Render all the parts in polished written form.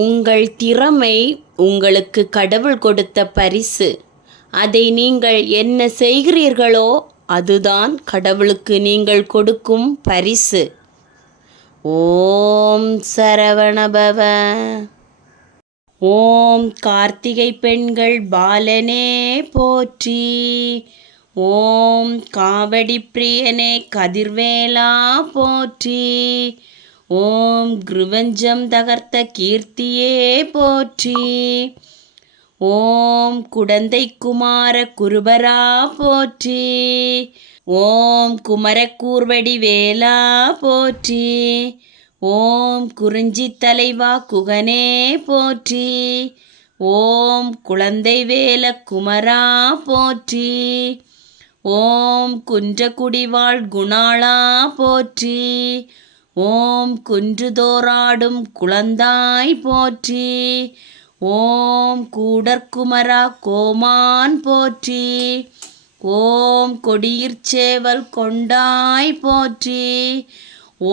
உங்கள் திறமை உங்களுக்கு கடவுள் கொடுத்த பரிசு. அதை நீங்கள் என்ன செய்கிறீர்களோ அதுதான் கடவுளுக்கு நீங்கள் கொடுக்கும் பரிசு. ஓம் சரவணபவ. ஓம் கார்த்திகை பெண்கள் பாலனே போற்றி. ஓம் காவடி பிரியனே கதிர்வேலா போற்றி. ஓம் கிருவஞ்சம் தகர்த்த கீர்த்தியே போற்றி. ஓம் குடந்தை குமார குருபரா போற்றி. ஓம் குமரக்கூர்வடி வேலா போற்றி. ஓம் குறிஞ்சி தலைவா குகனே போற்றி. ஓம் குழந்தை வேல குமரா போற்றி. ஓம் குன்றக்குடிவாழ் குணாளா போற்றி. ஓம் குன்றுதோறாடும் குழந்தாய் போற்றி. ஓம் கூடற்குமரா கோமான் போற்றி. ஓம் கொடியிற்சேவல் கொண்டாய் போற்றி.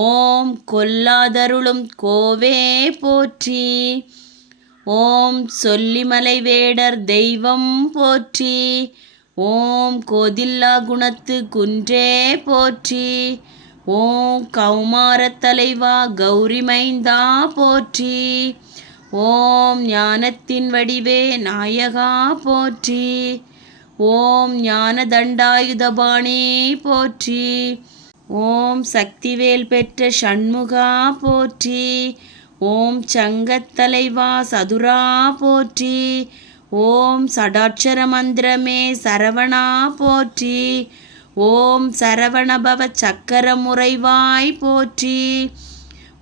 ஓம் கொல்லாதருளும் கோவே போற்றி. ஓம் சொல்லிமலை வேடர் தெய்வம் போற்றி. ஓம் கோதில்லா குணத்து குன்றே போற்றி. ஓம் கௌமாரத் தலைவா கௌரிமைந்தா போற்றி. ஓம் ஞானத்தின் வடிவே நாயகா போற்றி. ஓம் ஞான தண்டாயுதபாணி போற்றி. ஓம் சக்திவேல் பெற்ற ஷண்முகா போற்றி. ஓம் சங்கத்தலைவா சதுரா போற்றி. ஓம் சடாட்சர மந்திரமே சரவணா போற்றி. ஓம் சரவணபவ சக்கர முறைவாய் போற்றி.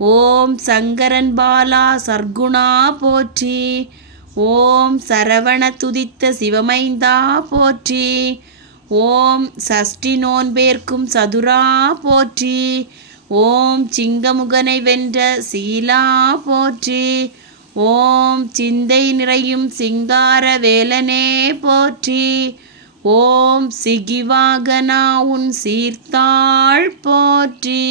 ஓம் சங்கரன் பாலா சர்க்குணா போற்றி. ஓம் சரவண துதித்த சிவமைந்தா போற்றி. ஓம் சஷ்டி நோன்பேர்க்கும் சதுரா போற்றி. ஓம் சிங்கமுகனை வென்ற சீலா போற்றி. ஓம் சிந்தை நிறையும் சிங்கார வேலனே போற்றி. ஓம் சிகிவாகனா உன் சீர்த்தாள் போற்றி.